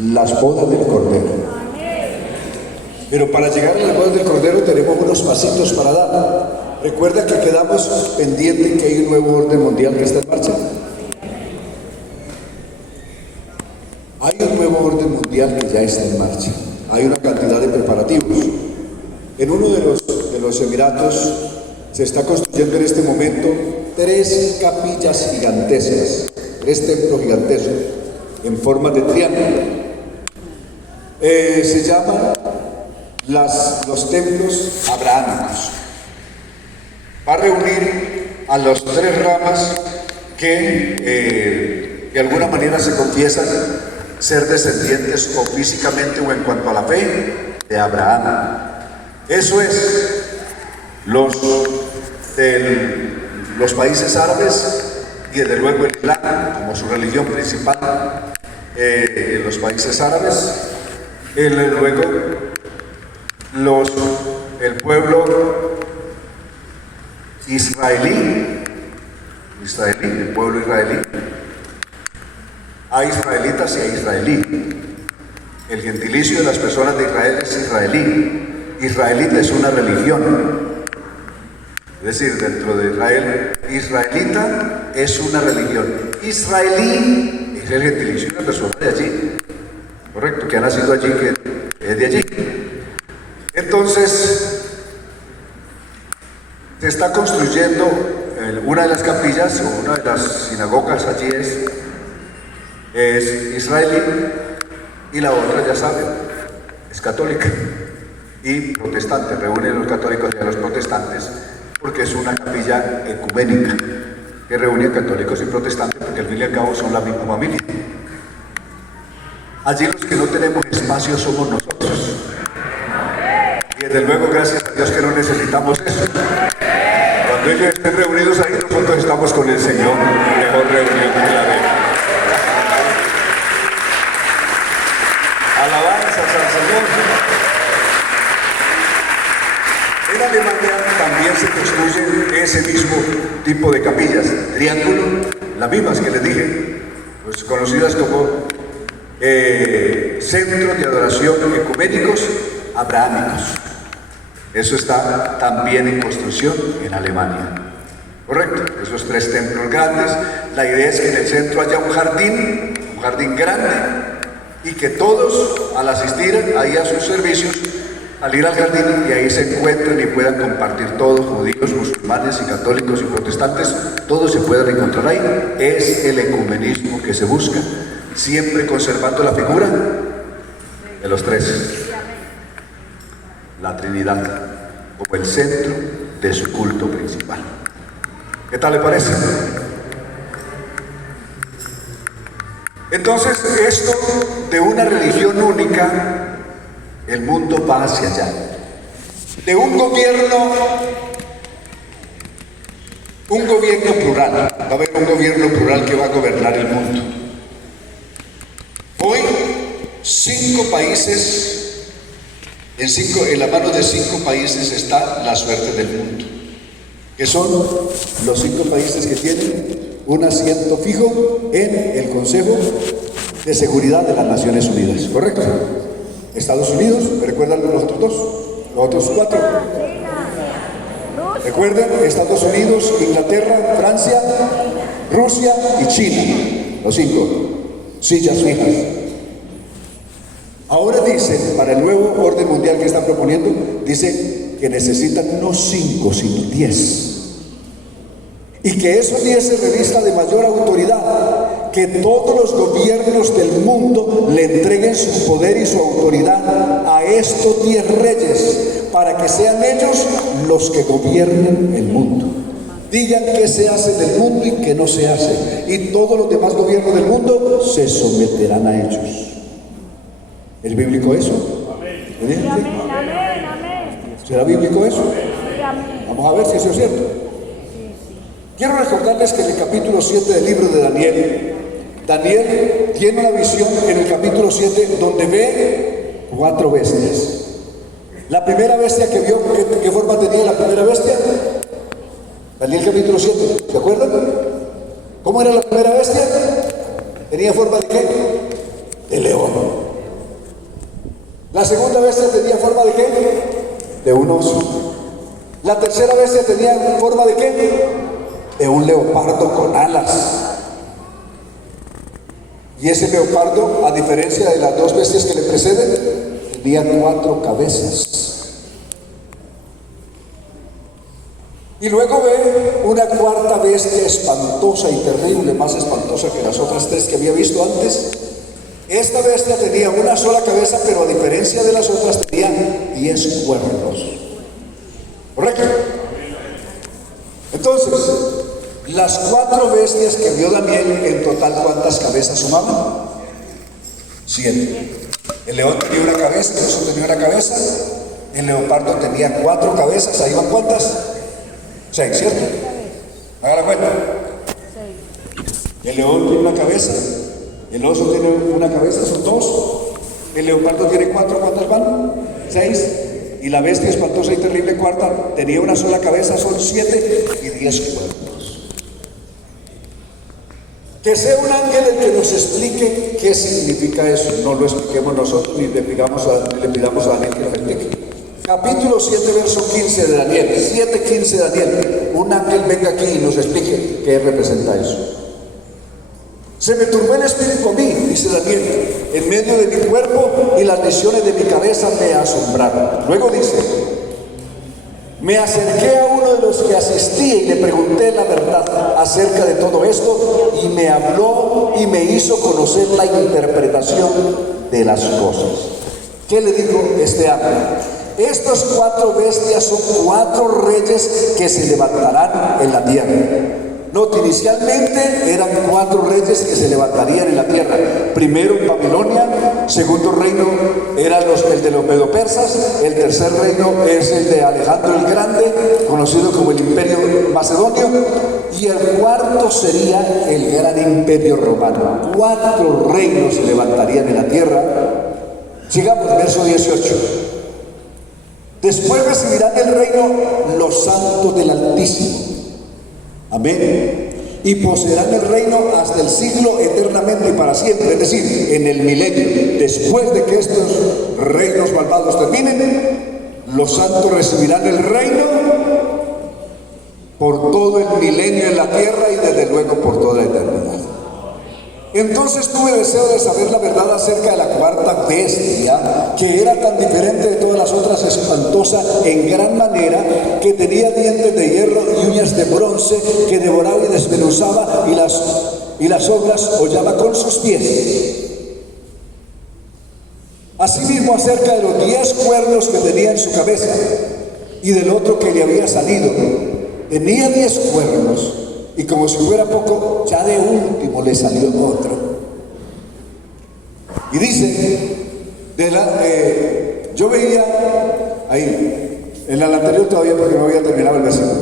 las bodas del Cordero. Pero para llegar a las bodas del Cordero tenemos unos pasitos para dar. Recuerda que quedamos pendientes que hay un nuevo orden mundial que está en marcha. Hay un nuevo orden mundial que ya está en marcha. Hay una cantidad de preparativos. En uno de los Emiratos se está construyendo en este momento 3 capillas gigantescas, 3 templos gigantescos en forma de triángulo. Se llaman los templos abrahámicos. Va a reunir a las 3 ramas que de alguna manera se confiesan ser descendientes o físicamente o en cuanto a la fe de Abraham. Eso es los países árabes y desde luego el Islam como su religión principal en los países árabes, luego el pueblo israelí, el pueblo israelí. Hay israelitas y hay israelí. El gentilicio de las personas de Israel es israelí. Israelita es una religión. Es decir, dentro de Israel, israelita es una religión. Israelí es el gentilicio de una persona de allí. Correcto, que ha nacido allí, que es de allí. Entonces, se está construyendo una de las capillas o una de las sinagogas allí es israelí y la otra, ya saben, es católica y protestante. Reúne a los católicos y a los protestantes porque es una capilla ecuménica que reúne a católicos y protestantes porque al fin y al cabo son la misma familia. Allí los que no tenemos espacio somos nosotros. Y desde luego, gracias a Dios que no necesitamos eso. Cuando ellos estén reunidos ahí, nosotros estamos con el Señor. Mejor reunión que la de. Alabanzas al Señor. En Alemania también se construyen ese mismo tipo de capillas, triángulo, las mismas que les dije, pues conocidas como centros de adoración ecuménicos abrahámicos. Eso está también en construcción en Alemania. Correcto, esos 3 templos grandes. La idea es que en el centro haya un jardín grande, y que todos al asistir ahí a sus servicios, al ir al jardín y ahí se encuentren y puedan compartir todos, judíos, musulmanes y católicos y protestantes, todos se puedan encontrar ahí. Es el ecumenismo que se busca, siempre conservando la figura de los 3, la Trinidad, como el centro de su culto principal. ¿Qué tal le parece? Entonces, esto de una religión única, el mundo va hacia allá. De un gobierno plural, va a haber un gobierno plural que va a gobernar el mundo. Hoy, 5 países, en la mano de 5 países está la suerte del mundo, que son los 5 países que tienen un asiento fijo en el Consejo de Seguridad de las Naciones Unidas, ¿correcto? Estados Unidos, ¿recuerdan los otros 2? Los otros 4. ¿Recuerdan? Estados Unidos, Inglaterra, Francia, Rusia y China, los 5 sillas fijas. Ahora dice, para el nuevo orden mundial que están proponiendo, dice que necesitan no 5, sino 10. Y que esos 10 se revista de mayor autoridad, que todos los gobiernos del mundo le entreguen su poder y su autoridad a estos 10 reyes, para que sean ellos los que gobiernen el mundo. Digan qué se hace en el mundo y qué no se hace, y todos los demás gobiernos del mundo se someterán a ellos. ¿Es bíblico eso? Amén. Amén. ¿Será bíblico eso? Vamos a ver si eso es cierto. Quiero recordarles que en el capítulo 7 del libro de Daniel tiene una visión en el capítulo 7 donde ve 4 bestias. La primera bestia que vio, ¿qué forma tenía la primera bestia? Daniel capítulo 7, ¿se acuerdan? ¿Cómo era la primera bestia? ¿Tenía forma de qué? De león. La segunda bestia tenía forma de ¿qué? De un oso. La tercera bestia tenía forma de ¿qué? De un leopardo con alas. Y ese leopardo, a diferencia de las dos bestias que le preceden, tenía 4 cabezas. Y luego ve una cuarta bestia espantosa y terrible, más espantosa que las otras 3 que había visto antes. Esta bestia tenía una sola cabeza, pero a diferencia de las otras tenía 10 cuernos. ¿Correcto? Entonces, las 4 bestias que vio Daniel, en total, ¿cuántas cabezas sumaban? 7. El león tenía una cabeza, el oso tenía una cabeza, el leopardo tenía 4 cabezas, ¿ahí van cuántas? 6, ¿cierto? Haga la cuenta. El león tiene una cabeza, el oso tiene una cabeza, son 2. El leopardo tiene 4, ¿cuántas van? 6. Y la bestia espantosa y terrible cuarta tenía una sola cabeza, son 7 y 10 cuernos. Que sea un ángel el que nos explique qué significa eso. No lo expliquemos nosotros ni le pidamos a Daniel que lo explique. Capítulo 7, verso 15 de Daniel, 7:15 de Daniel. Un ángel venga aquí y nos explique qué representa eso. Se me turbó el espíritu a mí, dice Daniel, en medio de mi cuerpo, y las visiones de mi cabeza me asombraron. Luego dice, me acerqué a uno de los que asistía y le pregunté la verdad acerca de todo esto, y me habló y me hizo conocer la interpretación de las cosas. ¿Qué le dijo este ángel? Estos 4 bestias son 4 reyes que se levantarán en la tierra. Note, inicialmente eran 4 reyes que se levantarían en la tierra. Primero Babilonia, segundo reino era el de los medopersas, el tercer reino es el de Alejandro el Grande, conocido como el Imperio Macedonio, y el cuarto sería el gran Imperio Romano. 4 reinos se levantarían en la tierra. Sigamos, verso 18. Después recibirán el reino los santos del Altísimo. Amén. Y poseerán el reino hasta el siglo eternamente y para siempre, es decir, en el milenio. Después de que estos reinos malvados terminen, los santos recibirán el reino por todo el milenio en la tierra y desde luego por toda la eternidad. Entonces tuve deseo de saber la verdad acerca de la cuarta bestia, que era tan diferente de todas las otras, espantosa en gran manera, que tenía dientes de hierro y uñas de bronce, que devoraba y desmenuzaba y las obras hollaba con sus pies. Asimismo acerca de los 10 cuernos que tenía en su cabeza y del otro que le había salido. Tenía 10 cuernos. Y como si fuera poco, ya de último le salió otro. Y dice, yo veía ahí, en la anterior todavía porque no había terminado el versículo.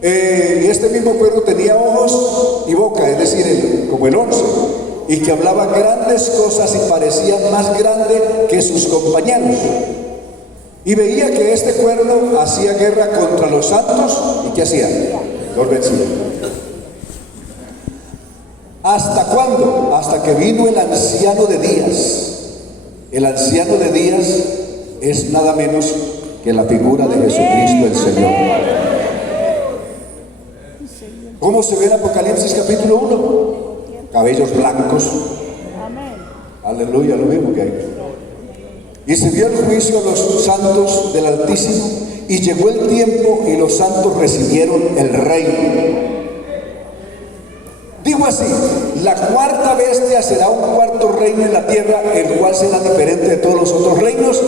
Y este mismo cuerno tenía ojos y boca, es decir, como el 11, y que hablaba grandes cosas y parecía más grande que sus compañeros. Y veía que este cuerno hacía guerra contra los santos. ¿Y qué hacía? Los vencía. ¿Hasta cuándo? Hasta que vino el anciano de días. El anciano de días es nada menos que la figura de Jesucristo el Señor. ¿Cómo se ve en Apocalipsis capítulo 1? Cabellos blancos. Aleluya, lo mismo que hay. Y se dio el juicio a los santos del Altísimo, y llegó el tiempo y los santos recibieron el reino. Digo así, la cuarta bestia será un cuarto reino en la tierra, el cual será diferente de todos los otros reinos,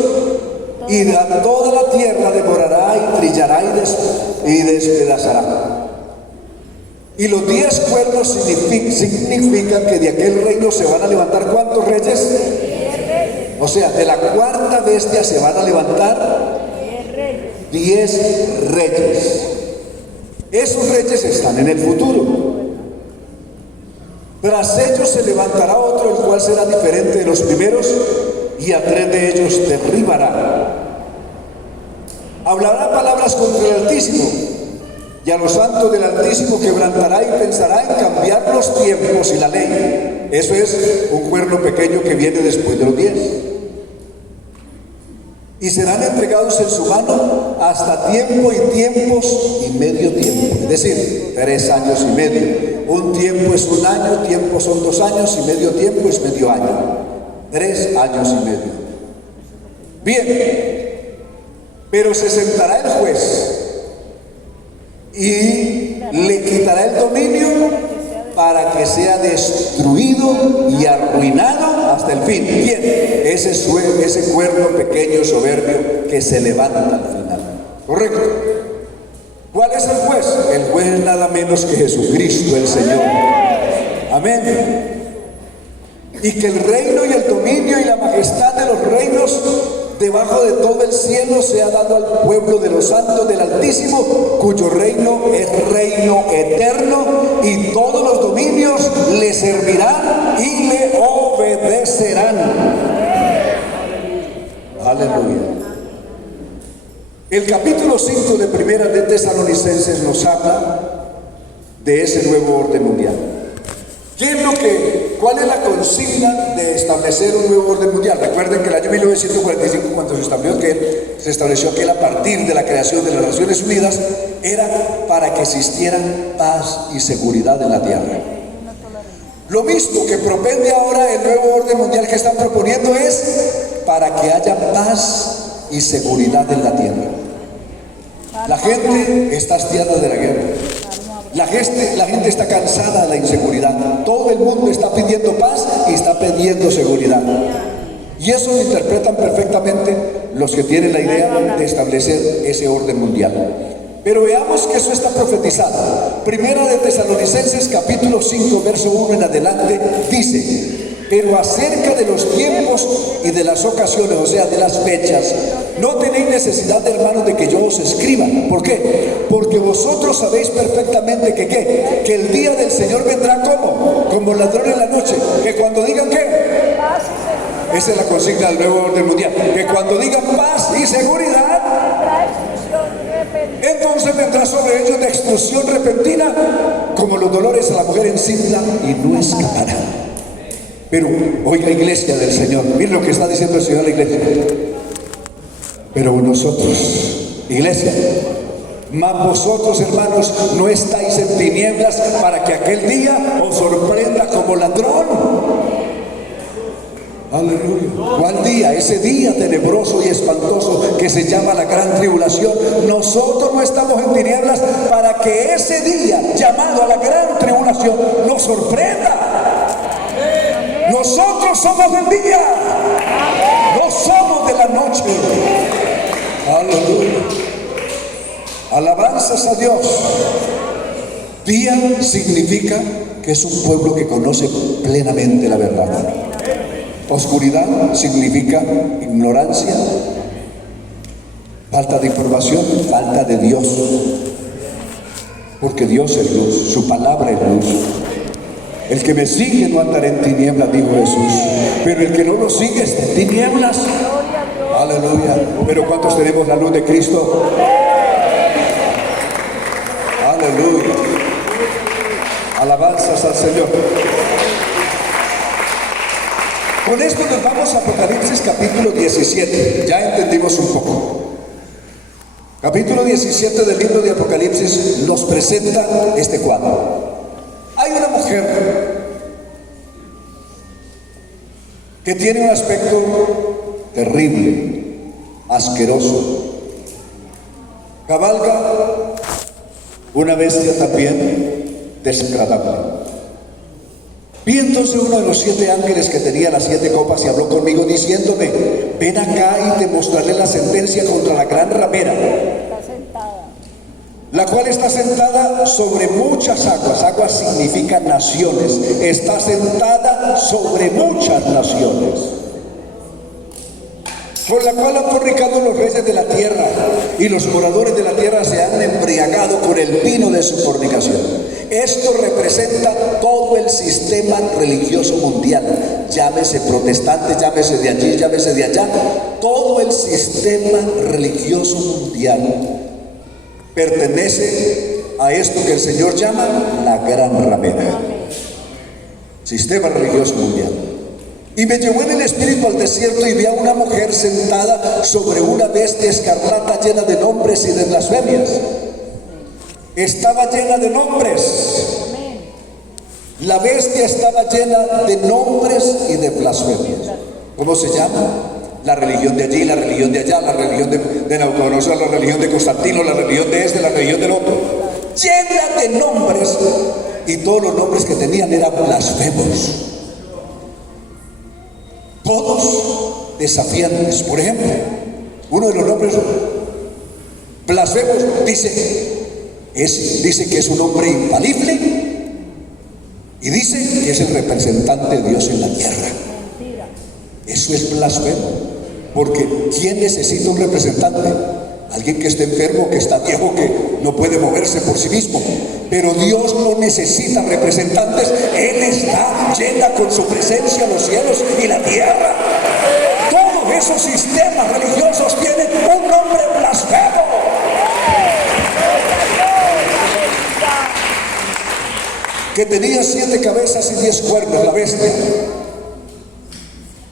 y toda la tierra devorará y trillará y despedazará. Y los 10 cuernos significan que de aquel reino se van a levantar ¿cuántos reyes? O sea, de la cuarta bestia se van a levantar 10 reyes. Esos reyes están en el futuro. Tras ellos se levantará otro, el cual será diferente de los primeros, y a 3 de ellos derribará. Hablará palabras contra el Altísimo, y a los santos del Altísimo quebrantará y pensará en cambiar los tiempos y la ley. Eso es un cuerno pequeño que viene después de los 10. Y serán entregados en su mano hasta tiempo y tiempos y medio tiempo. Es decir, 3 años y medio. Un tiempo es un año, tiempo son 2 años y medio tiempo es medio año. 3 años y medio. Bien, pero se sentará el juez y le quitará el dominio para que sea destruido y arruinado hasta el fin. ¿Quién? Ese cuerno pequeño soberbio que se levanta al final. ¿Correcto? ¿Cuál es el juez? El juez es nada menos que Jesucristo el Señor. Amén. Y que el reino y el dominio y la majestad de los reinos debajo de todo el cielo se ha dado al pueblo de los santos del Altísimo, cuyo reino es reino eterno, y todos los dominios le servirán y le obedecerán. Aleluya. El capítulo 5 de Primera de Tesalonicenses nos habla de ese nuevo orden mundial. ¿Cuál es la consigna de establecer un nuevo orden mundial? Recuerden que el año 1945, cuando se estableció que a partir de la creación de las Naciones Unidas, era para que existieran paz y seguridad en la tierra. Lo mismo que propende ahora el nuevo orden mundial que están proponiendo es para que haya paz y seguridad en la tierra. La gente está hastiada de la guerra. La gente está cansada de la inseguridad. Todo el mundo está pidiendo paz y está pidiendo seguridad. Y eso lo interpretan perfectamente los que tienen la idea de establecer ese orden mundial. Pero veamos que eso está profetizado. Primera de Tesalonicenses capítulo 5 verso 1 en adelante dice: pero acerca de los tiempos y de las ocasiones, o sea, de las fechas, no tenéis necesidad, hermanos, de que yo os escriba. ¿Por qué? Porque vosotros sabéis perfectamente que el día del Señor vendrá como ladrón en la noche. Que cuando digan ¿qué? Esa es la consigna del nuevo orden mundial. Que cuando digan paz y seguridad, entonces vendrá sobre ellos de explosión repentina, como los dolores a la mujer encinta, y no escapará. Pero oiga, iglesia del Señor, miren lo que está diciendo el Señor a la iglesia. Pero nosotros, iglesia, mas vosotros, hermanos, no estáis en tinieblas para que aquel día os sorprenda como ladrón. Aleluya. ¿Cuál día? Ese día tenebroso y espantoso que se llama la gran tribulación. Nosotros no estamos en tinieblas para que ese día llamado a la gran tribulación nos sorprenda. Nosotros somos del día, no somos de la noche. Aleluya. Alabanzas a Dios. Día significa que es un pueblo que conoce plenamente la verdad. Oscuridad significa ignorancia, falta de información, falta de Dios. Porque Dios es luz, su palabra es luz. El que me sigue no andará en tinieblas, dijo Jesús, pero el que no lo sigue está en tinieblas. Aleluya. Pero ¿cuántos tenemos la luz de Cristo? Aleluya. Alabanzas al Señor. Con esto nos vamos a Apocalipsis capítulo 17. Ya entendimos un poco. Capítulo 17 del libro de Apocalipsis nos presenta este cuadro. Hay una mujer que tiene un aspecto terrible, asqueroso. Cabalga una bestia también desagradable. Vi entonces uno de los 7 ángeles que tenía las 7 copas y habló conmigo diciéndome: ven acá y te mostraré la sentencia contra la gran ramera, la cual está sentada sobre muchas aguas. Aguas significan naciones. Está sentada sobre muchas naciones, por la cual han fornicado los reyes de la tierra, y los moradores de la tierra se han embriagado con el vino de su fornicación. Esto representa todo el sistema religioso mundial. Llámese protestante, llámese de allí, llámese de allá. Todo el sistema religioso mundial pertenece a esto que el Señor llama la gran ramera. sistema religioso mundial. Y me llevó en el espíritu al desierto y vi a una mujer sentada sobre una bestia escarlata llena de nombres y de blasfemias. Estaba llena de nombres. La bestia estaba llena de nombres y de blasfemias. ¿Cómo se llama? La religión de allí, la religión de allá, la religión de Nabucodonosor, la religión de Constantino, la religión de este, la religión del otro. Llena de nombres, y todos los nombres que tenían eran blasfemos. Todos desafiantes. Por ejemplo, uno de los nombres blasfemos dice que es un hombre infalible, y dice que es el representante de Dios en la tierra. Eso es blasfemo, porque ¿quién necesita un representante? Alguien que esté enfermo, que está viejo, que no puede moverse por sí mismo. Pero Dios no necesita representantes. Él está llena con su presencia los cielos y la tierra. Todos esos sistemas religiosos tienen un nombre blasfemo. Que tenía 7 cabezas y 10 cuernos, la bestia.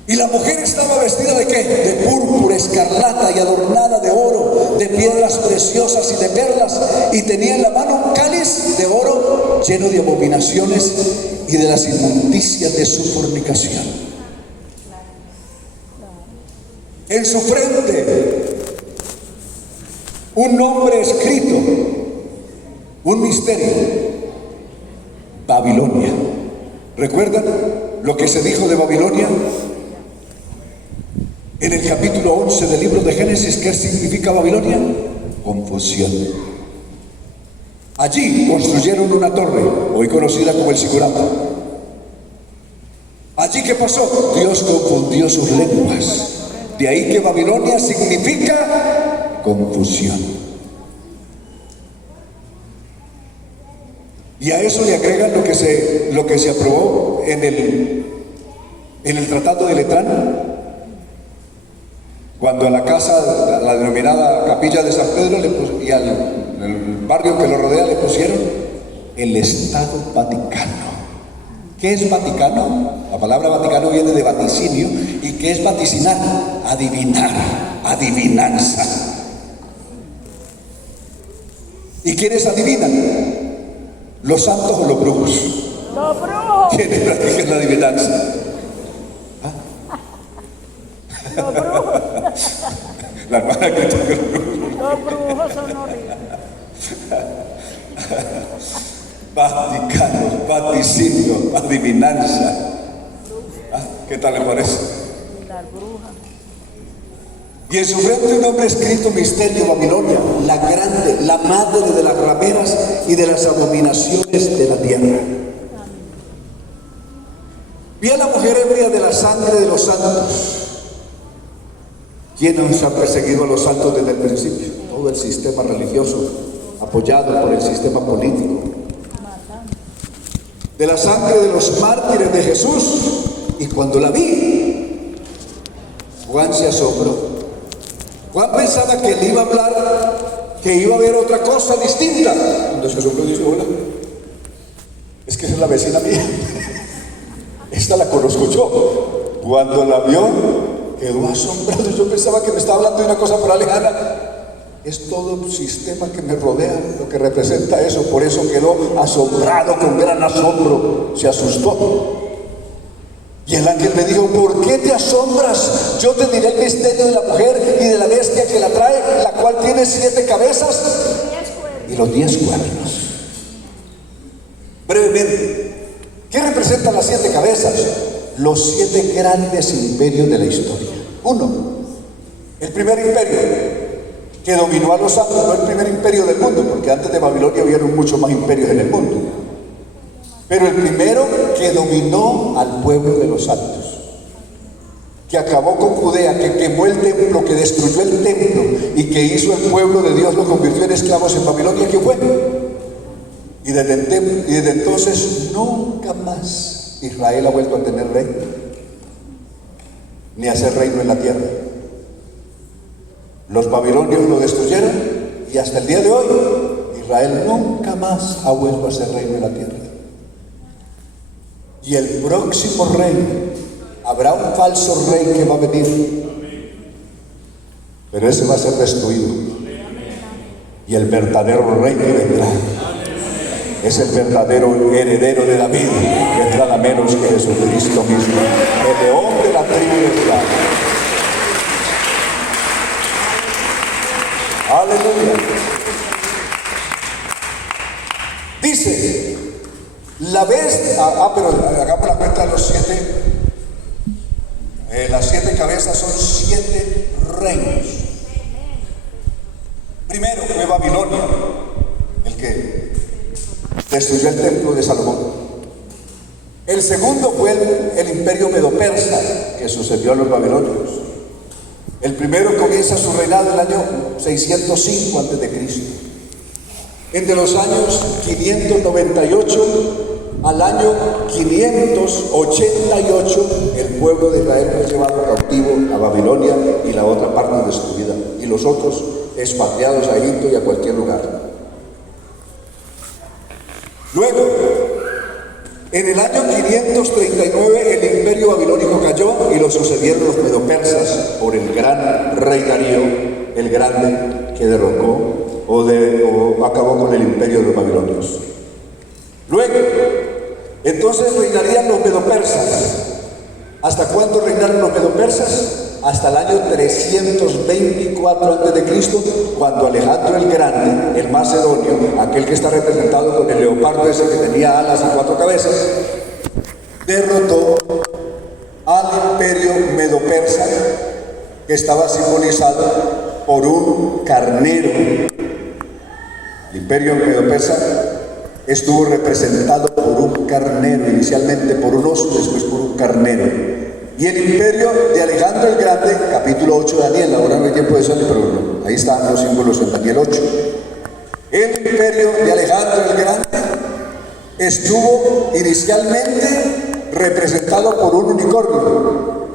Y la mujer estaba vestida ¿de qué? De púrpura, escarlata y adornada de oro, de piedras preciosas y de perlas, y tenía en la mano un cáliz de oro lleno de abominaciones y de las inmundicias de su fornicación. En su frente un nombre escrito, un misterio: Babilonia. ¿Recuerdan lo que se dijo de Babilonia? En el capítulo 11 del libro de Génesis, ¿qué significa Babilonia? Confusión. Allí construyeron una torre, hoy conocida como el Zigurata. Allí, ¿qué pasó? Dios confundió sus lenguas. De ahí que Babilonia significa confusión. Y a eso le agregan lo que se aprobó en el Tratado de Letrán. Cuando a la casa, la denominada Capilla de San Pedro, y al barrio que lo rodea le pusieron el Estado Vaticano. ¿Qué es Vaticano? La palabra Vaticano viene de vaticinio. ¿Y qué es vaticinar? Adivinar, adivinanza. ¿Y quiénes adivinan? ¿Los santos o los brujos? Los brujos. ¿Quiénes practican la adivinanza? Los brujos. La hermana que toca los brujos. Los brujos son horribles. Vaticano, vaticinio, adivinanza. ¿Qué tal le parece? Las brujas. Y en su frente un hombre escrito: misterio, Babilonia, la grande, la madre de las rameras y de las abominaciones de la tierra. Vi a la mujer ebria de la sangre de los santos. ¿Quién nos ha perseguido a los santos desde el principio? Todo el sistema religioso, apoyado por el sistema político. De la sangre de los mártires de Jesús. Y cuando la vi, Juan se asombró. Juan pensaba que él iba a hablar, que iba a ver otra cosa distinta. Cuando se asombró, dice: hola, es que esa es la vecina mía. Esta la conozco yo. Cuando la vio, quedó asombrado. Yo pensaba que me estaba hablando de una cosa por lejana. Es todo un sistema que me rodea lo que representa eso. Por eso quedó asombrado, con gran asombro. Se asustó. Y el ángel me dijo: ¿por qué te asombras? Yo te diré el misterio de la mujer y de la bestia que la trae, la cual tiene 7 cabezas y los 10 cuernos. Brevemente, ¿qué representan las 7 cabezas? Los 7 grandes imperios de la historia. 1, el primer imperio que dominó a los santos, no el primer imperio del mundo, porque antes de Babilonia hubieron muchos más imperios en el mundo. Pero el primero que dominó al pueblo de los santos, que acabó con Judea, que quemó el templo, que destruyó el templo y que hizo el pueblo de Dios, lo convirtió en esclavos en Babilonia, ¿qué fue? Y desde entonces nunca más Israel ha vuelto a tener rey, ni a hacer reino en la tierra. Los babilonios lo destruyeron y hasta el día de hoy Israel nunca más ha vuelto a ser reino en la tierra. Y el próximo rey, habrá un falso rey que va a venir, pero ese va a ser destruido. Y el verdadero rey que vendrá es el verdadero heredero de David, que es nada menos que Jesucristo mismo, el león de la tribu de Judá. Aleluya. Dice, la bestia, pero hagamos la cuenta de los 7. Las 7 cabezas son 7 reinos. Primero fue Babilonia, el que destruyó el templo de Salomón. El segundo fue el imperio medo-persa, que sucedió a los babilonios. El primero comienza su reinado en el año 605 a.C. Entre los años 598 al año 588, el pueblo de Israel fue llevado cautivo a Babilonia y la otra parte destruida, y los otros expatriados a Egipto y a cualquier lugar. Luego, en el año 539, el imperio babilónico cayó y lo sucedieron los medo-persas por el gran rey Darío el Grande, que derrocó o acabó con el imperio de los babilonios. Luego, entonces reinarían los medo-persas. ¿Hasta cuándo reinaron los medo-persas? Hasta el año 324 a.C., cuando Alejandro el Grande, el macedonio, aquel que está representado con el leopardo ese que tenía alas y 4 cabezas, derrotó al imperio medo-persa, que estaba simbolizado por un carnero. El imperio medo-persa estuvo representado por un carnero, inicialmente por un oso, después por un carnero. Y el imperio de Alejandro el Grande, capítulo 8 de Daniel, ahora no hay tiempo de salir, pero ahí están los símbolos en Daniel 8. El imperio de Alejandro el Grande estuvo inicialmente representado por un unicornio,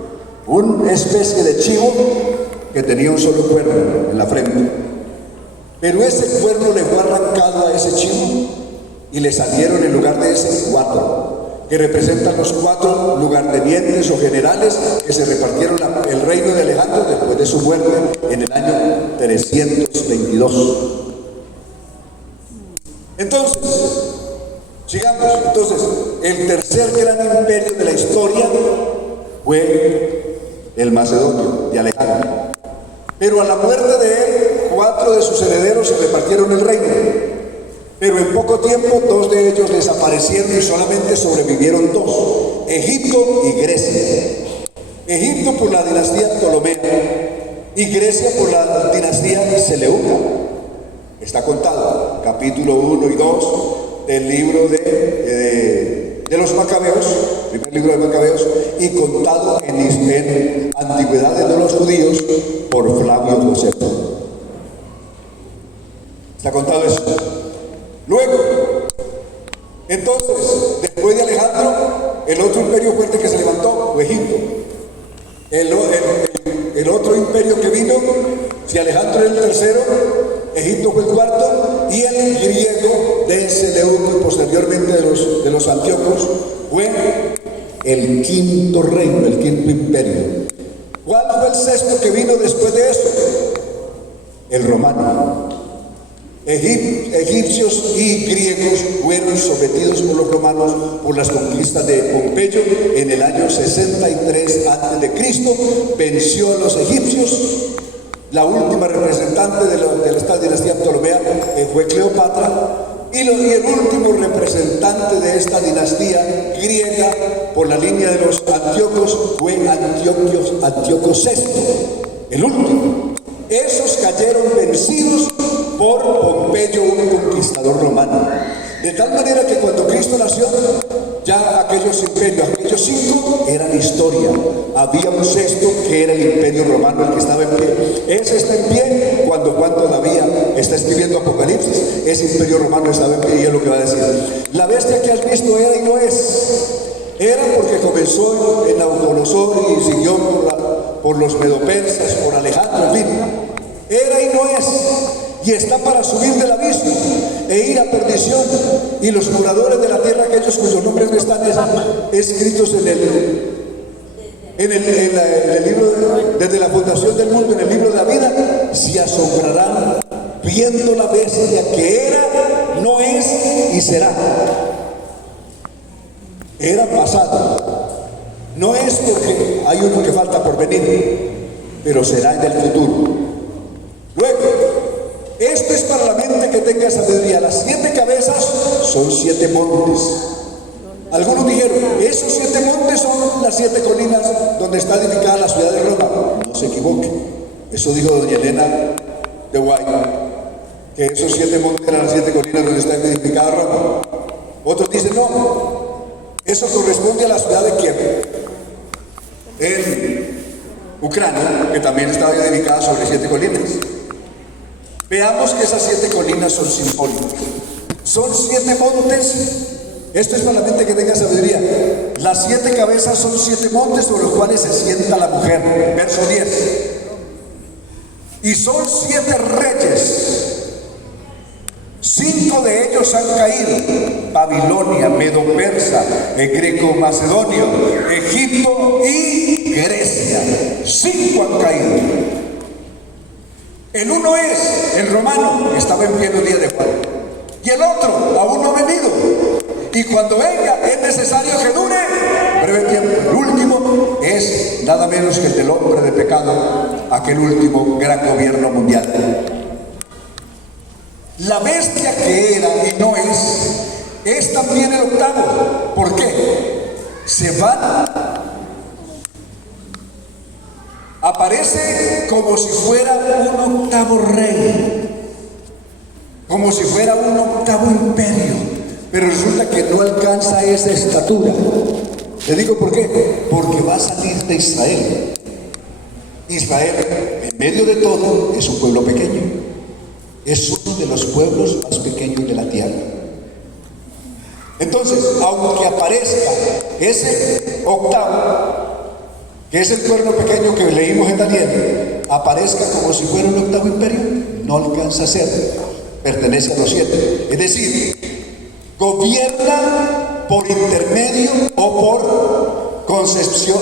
una especie de chivo que tenía un solo cuerno en la frente. Pero ese cuerno le fue arrancado a ese chivo y le salieron en lugar de ese 4, que representan los 4 lugartenientes o generales que se repartieron el reino de Alejandro después de su muerte en el año 322. Entonces, sigamos. Entonces, el tercer gran imperio de la historia fue el macedonio de Alejandro. Pero a la muerte de él, 4 de sus herederos se repartieron el reino. Pero en poco tiempo 2 de ellos desaparecieron y solamente sobrevivieron 2, Egipto y Grecia. Egipto por la dinastía Ptolomea y Grecia por la dinastía Seleuca. Está contado, capítulo 1 y 2 del libro de los Macabeos, primer libro de Macabeos, y contado en Antigüedades de los Judíos por Flavio Josefo. Está contado eso. Luego, entonces, después de Alejandro, el otro imperio fuerte que se levantó fue Egipto. El otro imperio que vino, si Alejandro era el tercero, Egipto fue el cuarto, y el griego de Seleuco y posteriormente de los antíocos fue el quinto reino, el quinto imperio. ¿Cuál fue el sexto que vino después de eso? El romano. Egipcios y griegos fueron sometidos por los romanos por las conquistas de Pompeyo en el año 63 a.C. Venció a los egipcios. La última representante de esta dinastía Ptolomea fue Cleopatra. Y el último representante de esta dinastía griega por la línea de los Antíocos fue Antíoco VI, el último. Esos cayeron vencidos por Pompeyo, un conquistador romano. De tal manera que cuando Cristo nació, ya aquellos imperios, aquellos 5 eran historia. Había un sexto que era el imperio romano, el que estaba en pie. Ese está en pie cuando Juan todavía está escribiendo Apocalipsis. Ese imperio romano estaba en pie y es lo que va a decir. La bestia que has visto era y no es. Era porque comenzó en Nabucodonosor y siguió por los medo-persas, por Alejandro, en fin. Era y no es. Y está para subir del abismo. e ir a perdición, y los moradores de la tierra, aquellos cuyos nombres no están escritos en el libro, desde la fundación del mundo, en el libro de la vida, se asombrarán viendo la bestia que era, no es y será. Era pasado. No es porque hay uno que falta por venir, pero será en el futuro. Luego, esto es para la mente que tenga sabiduría. Las 7 cabezas son 7 montes. Algunos dijeron, esos 7 montes son las 7 colinas donde está edificada la ciudad de Roma. No se equivoque. Eso dijo doña Elena de White, que esos 7 montes eran las 7 colinas donde está edificada Roma. Otros dicen, no, eso corresponde a la ciudad de Kiev, en Ucrania, que también estaba edificada sobre 7 colinas. Veamos que esas 7 colinas son simbólicas. Son 7 montes. Esto es para la mente que tenga sabiduría. Las 7 cabezas son 7 montes sobre los cuales se sienta la mujer. Verso 10. Y son 7 reyes. 5 de ellos han caído: Babilonia, Medo-Persa, el Greco-Macedonio, Egipto y Grecia. 5 han caído. El uno es el romano, que estaba en pie en el día de Juan, y el otro aún no ha venido, y cuando venga es necesario que dure breve tiempo. El último es nada menos que el del hombre de pecado, aquel último gran gobierno mundial. La bestia que era y no es también el octavo. ¿Por qué? Se van, aparece como si fuera un octavo rey, como si fuera un octavo imperio, pero resulta que no alcanza esa estatura. Le digo por qué, porque va a salir de Israel. Israel, en medio de todo, es un pueblo pequeño. Es uno de los pueblos más pequeños de la tierra. Entonces, aunque aparezca ese octavo, que es el cuerno pequeño que leímos en Daniel, aparezca como si fuera un octavo imperio, no alcanza a ser. Pertenece a los 7. Es decir, gobierna por intermedio o por concepción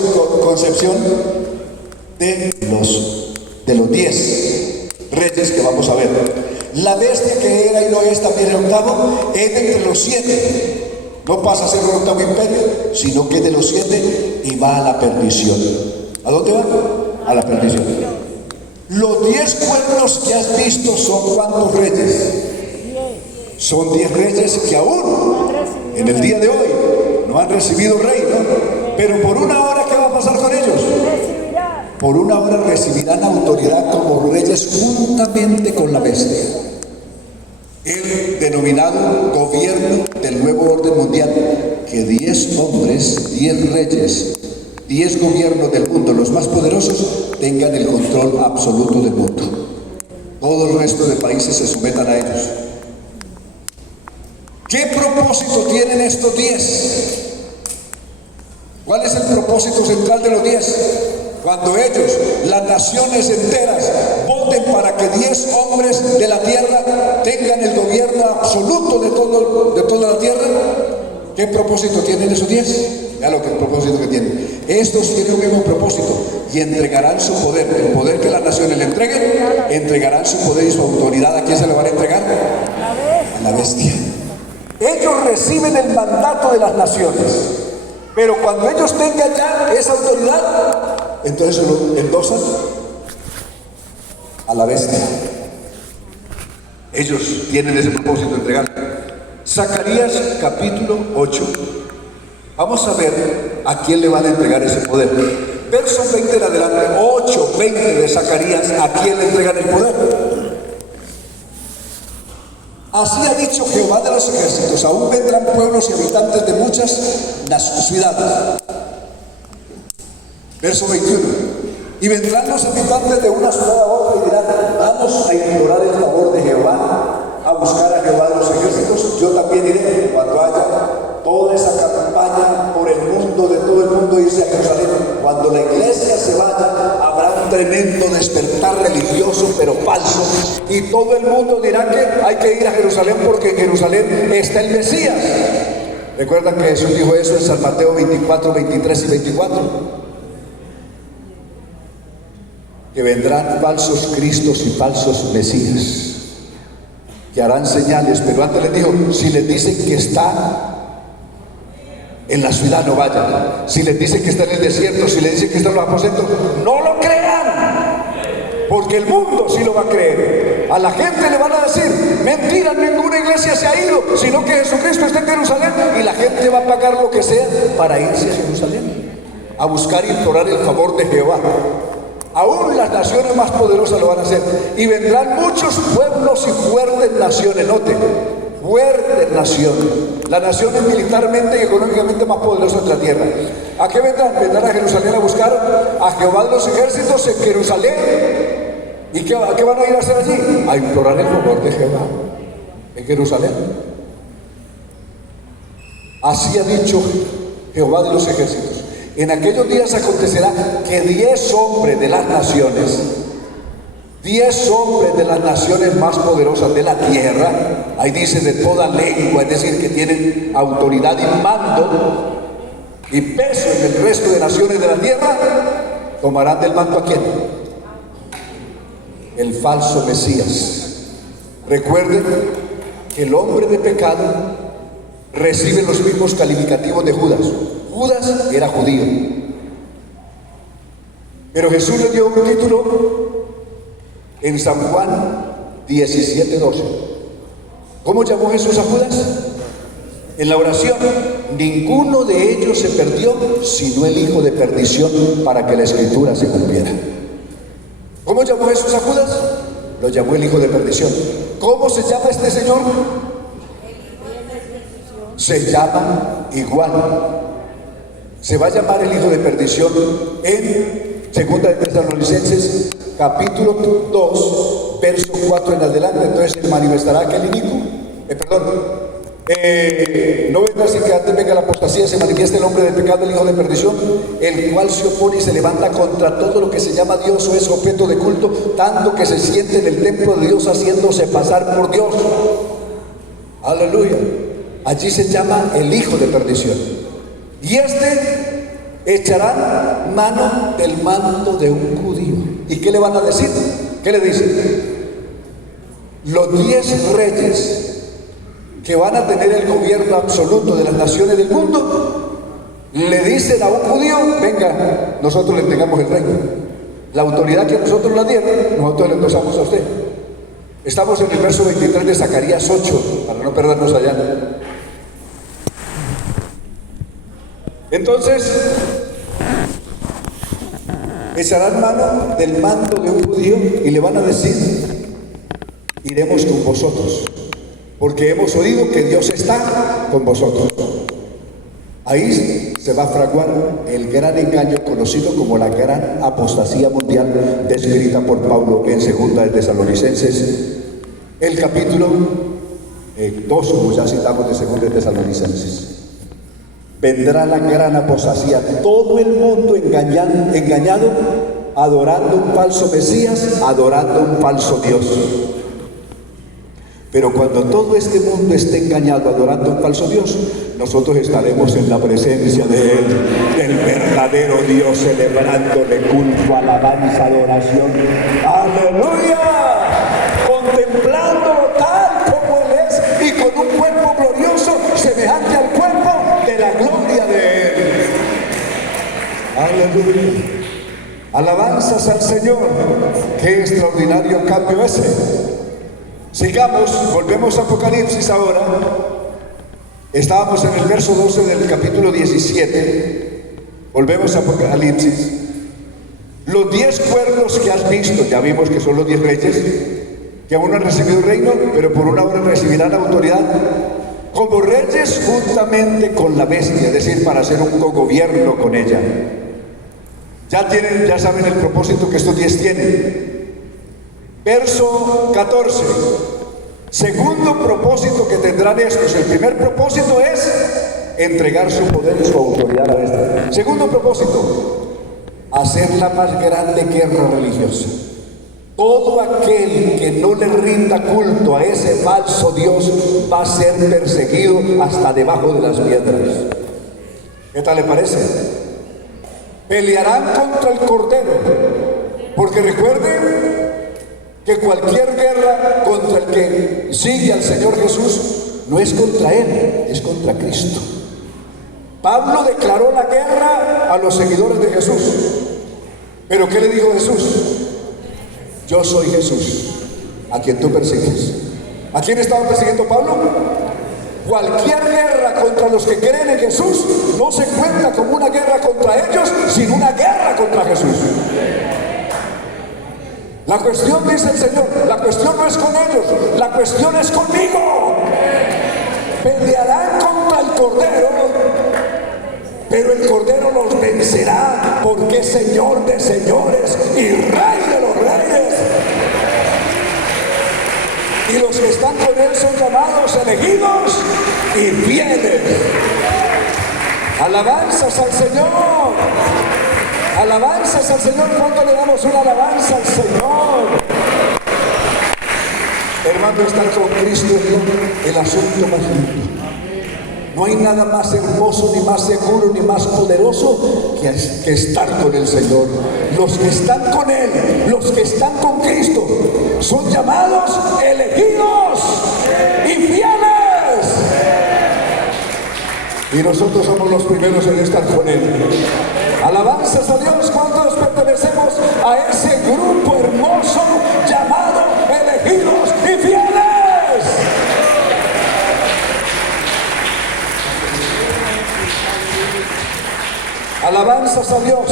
de los 10 reyes que vamos a ver. La bestia que era y no es también el octavo es entre los 7. No pasa a ser un octavo imperio, sino que es de los 7 y va a la perdición. ¿A dónde va? A la perdición. Los 10 cuernos que has visto son ¿cuántos reyes? Son 10 reyes que aún en el día de hoy no han recibido rey, ¿no? Pero por una hora, ¿qué va a pasar con ellos? Por una hora recibirán autoridad como reyes juntamente con la bestia. El denominado gobierno del nuevo orden mundial, que 10 hombres, 10 reyes, 10 gobiernos del mundo, los más poderosos, tengan el control absoluto del mundo. Todo el resto de países se sometan a ellos. ¿Qué propósito tienen estos 10? ¿Cuál es el propósito central de los 10? Cuando ellos, las naciones enteras, voten para que 10 hombres de la tierra tengan el gobierno absoluto de toda la tierra, ¿qué propósito tienen esos 10? Ya lo que el propósito que tienen. Estos tienen un mismo propósito y entregarán su poder. El poder que las naciones le entreguen, entregarán su poder y su autoridad. ¿A quién se le van a entregar? A la bestia. Ellos reciben el mandato de las naciones, pero cuando ellos tengan ya esa autoridad, entonces lo endosan a la bestia. Ellos tienen ese propósito de entregar. Zacarías capítulo 8. Vamos a ver a quién le van a entregar ese poder. Verso 20 en adelante, 8:20 de Zacarías, ¿a quién le entregan el poder? Así ha dicho Jehová de los ejércitos: aún vendrán pueblos y habitantes de muchas ciudades. Verso 21. Y vendrán los habitantes de una ciudad a otra y dirán: vamos a implorar el favor de Jehová, a buscar a Jehová de los ejércitos. Yo también iré cuando haya toda esa campaña por el mundo, de todo el mundo irse a Jerusalén. Cuando la iglesia se vaya, habrá tremendo despertar religioso, pero falso. Y todo el mundo dirá que hay que ir a Jerusalén porque en Jerusalén está el Mesías. ¿Recuerdan que Jesús dijo eso en San Mateo 24, 23 y 24? Que vendrán falsos cristos y falsos mesías, que harán señales, pero antes les dijo, si les dicen que está en la ciudad, no vayan. Si les dicen que está en el desierto, si les dicen que está en los aposentos, no lo crean, porque el mundo sí lo va a creer. A la gente le van a decir, mentira, ninguna iglesia se ha ido, sino que Jesucristo está en Jerusalén, y la gente va a pagar lo que sea para irse a Jerusalén, a buscar y implorar el favor de Jehová. Aún las naciones más poderosas lo van a hacer, y vendrán muchos pueblos y fuertes naciones. Noten, fuertes naciones, las naciones militarmente y económicamente más poderosas de la tierra. ¿A qué vendrán? Vendrán a Jerusalén a buscar a Jehová de los ejércitos en Jerusalén. ¿Y qué van a ir a hacer allí? A implorar el favor de Jehová en Jerusalén. Así ha dicho Jehová de los ejércitos. En aquellos días acontecerá que 10 hombres de las naciones, 10 hombres de las naciones más poderosas de la tierra, ahí dice de toda lengua, es decir, que tienen autoridad y mando y peso en el resto de naciones de la tierra, tomarán del mando ¿a quién? El falso Mesías. Recuerden que el hombre de pecado recibe los mismos calificativos de Judas. Judas era judío, pero Jesús le dio un título en San Juan 17:12. ¿Cómo llamó Jesús a Judas? En la oración, ninguno de ellos se perdió, sino el hijo de perdición, para que la escritura se cumpliera. ¿Cómo llamó Jesús a Judas? Lo llamó el hijo de perdición. ¿Cómo se llama este señor? Se llama igual. Se va a llamar el hijo de perdición en 2 de Tesalonicenses capítulo 2 verso 4 en adelante. Entonces se manifestará aquel inicuo, no vendrá sin que antes venga la apostasía, se manifiesta el hombre del pecado, el hijo de perdición, el cual se opone y se levanta contra todo lo que se llama Dios o es objeto de culto, tanto que se siente en el templo de Dios haciéndose pasar por Dios. Aleluya. Allí se llama el hijo de perdición. Y echarán mano del manto de un judío. ¿Y qué le van a decir? ¿Qué le dicen? Los 10 reyes que van a tener el gobierno absoluto de las naciones del mundo, le dicen a un judío, venga, nosotros le entregamos el reino. La autoridad que nosotros la dieron, nosotros le empezamos a usted. Estamos en el verso 23 de Zacarías 8, para no perdernos allá. Entonces, echarán mano del manto de un judío y le van a decir, iremos con vosotros, porque hemos oído que Dios está con vosotros. Ahí se va a fraguar el gran engaño conocido como la gran apostasía mundial, descrita por Pablo en 2 de Tesalonicenses, el capítulo 2, como ya citamos, de 2 de Tesalonicenses. Vendrá la gran apostasía, todo el mundo engañado, adorando un falso Mesías, adorando un falso Dios. Pero cuando todo este mundo esté engañado, adorando un falso Dios, nosotros estaremos en la presencia de Él, del verdadero Dios, celebrándole culto, alabanza, adoración. ¡Aleluya! Contemplándolo tal como Él es y con un cuerpo glorioso semejante al cuerpo de la gloria de Él. ¡Aleluya! Alabanzas al Señor. ¡Qué extraordinario cambio ese! Sigamos, volvemos a Apocalipsis ahora. Estábamos en el verso 12 del capítulo 17. Volvemos a Apocalipsis. Los 10 cuernos que has visto, ya vimos que son los 10 reyes, que aún no han recibido el reino, pero por una hora recibirán autoridad como reyes juntamente con la bestia, es decir, para hacer un cogobierno con ella. Ya saben el propósito que estos 10 tienen. Verso 14. Segundo propósito que tendrán estos. El primer propósito es entregar su poder y su autoridad a esta. Segundo propósito, hacer la más grande guerra religiosa. Todo aquel que no le rinda culto a ese falso Dios va a ser perseguido hasta debajo de las piedras. ¿Qué tal le parece? Pelearán contra el Cordero, porque recuerden que cualquier guerra contra el que sigue al Señor Jesús no es contra Él, es contra Cristo. Pablo declaró la guerra a los seguidores de Jesús. ¿Pero qué le dijo Jesús? Yo soy Jesús, a quien tú persigues. ¿A quién estaba persiguiendo Pablo? Cualquier guerra contra los que creen en Jesús no se cuenta como una guerra contra ellos, sino una guerra contra Jesús. La cuestión, dice el Señor, la cuestión no es con ellos, la cuestión es conmigo. Pelearán contra el Cordero, pero el Cordero los vencerá, porque es Señor de señores y Rey de los reyes. Y los que están con Él son llamados, elegidos y fieles. Alabanzas al Señor. Alabanzas al Señor. ¿Cuánto le damos una alabanza al Señor? Hermano, estar con Cristo es el asunto más lindo. No hay nada más hermoso, ni más seguro, ni más poderoso que estar con el Señor. Los que están con Él, los que están con Cristo, son llamados, elegidos y fieles. Y nosotros somos los primeros en estar con Él. Alabanzas a Dios. ¿Cuántos pertenecemos a ese grupo hermoso llamado elegidos y fieles? Alabanzas a Dios.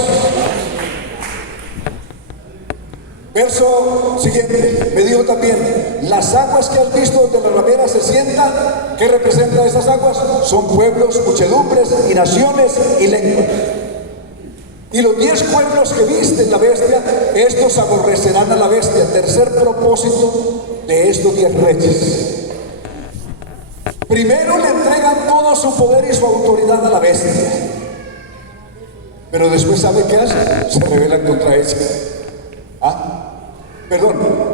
Verso siguiente, me dijo también, las aguas que has visto donde la ramera se sienta, ¿qué representan esas aguas? Son pueblos, muchedumbres y naciones y lenguas. Y los 10 pueblos que viste en la bestia, estos aborrecerán a la bestia. Tercer propósito de estos 10 reyes. Primero le entregan todo su poder y su autoridad a la bestia. Pero después, ¿sabe qué hace? Se rebelan contra ella.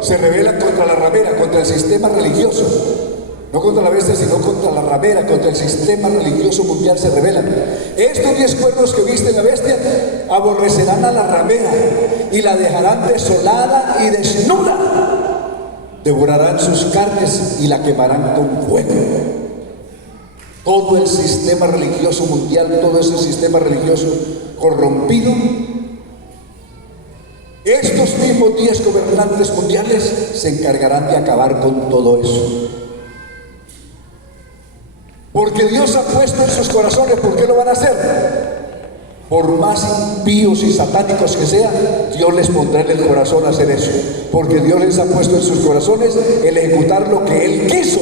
Se rebelan contra la ramera, contra el sistema religioso. No contra la bestia, sino contra la ramera, contra el sistema religioso mundial se rebelan. Estos 10 cuernos que viste la bestia aborrecerán a la ramera y la dejarán desolada y desnuda. Devorarán sus carnes y la quemarán con fuego. Todo el sistema religioso mundial, todo ese sistema religioso corrompido, estos mismos 10 gobernantes mundiales se encargarán de acabar con todo eso. Porque Dios ha puesto en sus corazones, ¿por qué lo van a hacer? Por más impíos y satánicos que sean, Dios les pondrá en el corazón hacer eso. Porque Dios les ha puesto en sus corazones el ejecutar lo que Él quiso.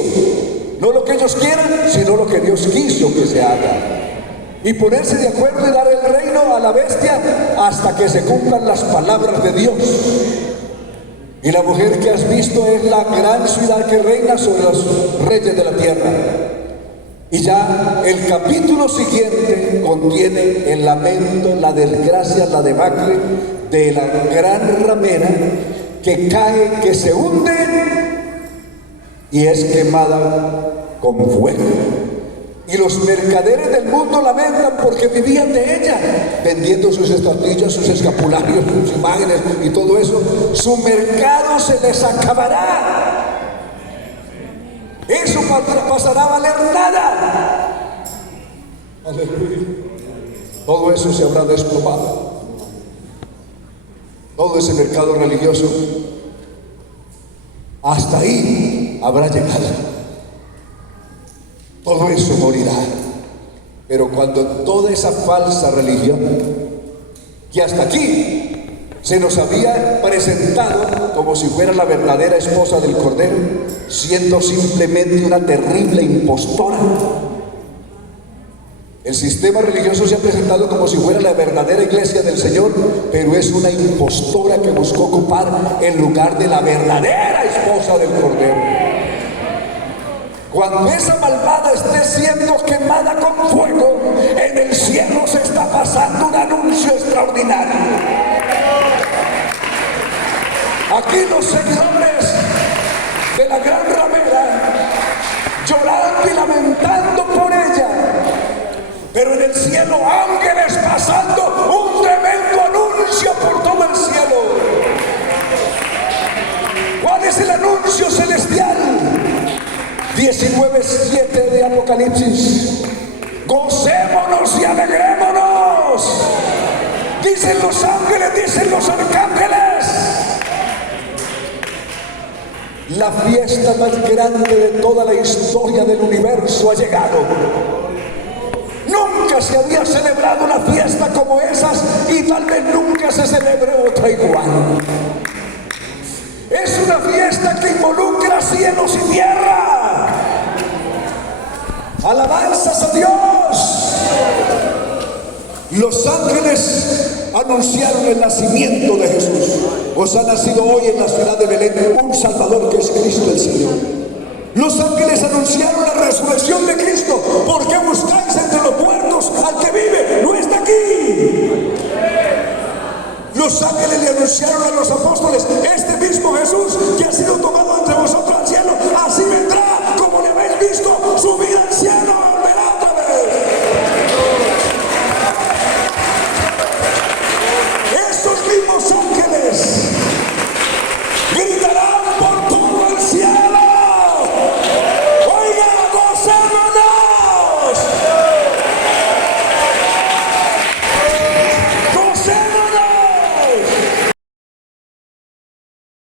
No lo que ellos quieran, sino lo que Dios quiso que se haga. Y ponerse de acuerdo y dar el reino a la bestia hasta que se cumplan las palabras de Dios. Y la mujer que has visto es la gran ciudad que reina sobre los reyes de la tierra. Y ya el capítulo siguiente contiene el lamento, la desgracia, la debacle de la gran ramera que cae, que se hunde y es quemada con fuego. Y los mercaderes del mundo lamentan porque vivían de ella, vendiendo sus estatuillas, sus escapularios, sus imágenes y todo eso. Su mercado se les acabará. Eso pasará a valer nada. Aleluya. Todo eso se habrá desplomado. Todo ese mercado religioso hasta ahí habrá llegado. Todo eso morirá. Pero cuando toda esa falsa religión que hasta aquí se nos había presentado como si fuera la verdadera esposa del Cordero, siendo simplemente una terrible impostora, el sistema religioso se ha presentado como si fuera la verdadera iglesia del Señor, pero es una impostora que buscó ocupar el lugar de la verdadera esposa del Cordero. Cuando esa malvada esté siendo quemada con fuego, en el cielo se está pasando un anuncio extraordinario. Aquí los seguidores de la gran ramera llorando y lamentando por ella, pero en el cielo ángeles pasando un tremendo anuncio por todo el cielo. ¿Cuál es el anuncio celestial? 19:7 de Apocalipsis. Gocémonos y alegrémonos, dicen los ángeles, dicen los arcángeles. La fiesta más grande de toda la historia del universo ha llegado. Nunca se había celebrado una fiesta como esas y tal vez nunca se celebre otra igual. Es una fiesta que involucra cielos y tierra. Alabanzas a Dios. Los ángeles anunciaron el nacimiento de Jesús. Os ha nacido hoy en la ciudad de Belén un Salvador, que es Cristo el Señor. Los ángeles anunciaron la resurrección de Cristo. ¿Por qué buscáis entre los muertos al que vive? No está aquí. Los ángeles le anunciaron a los apóstoles: este mismo Jesús que ha sido tomado entre vosotros al cielo, así vendrá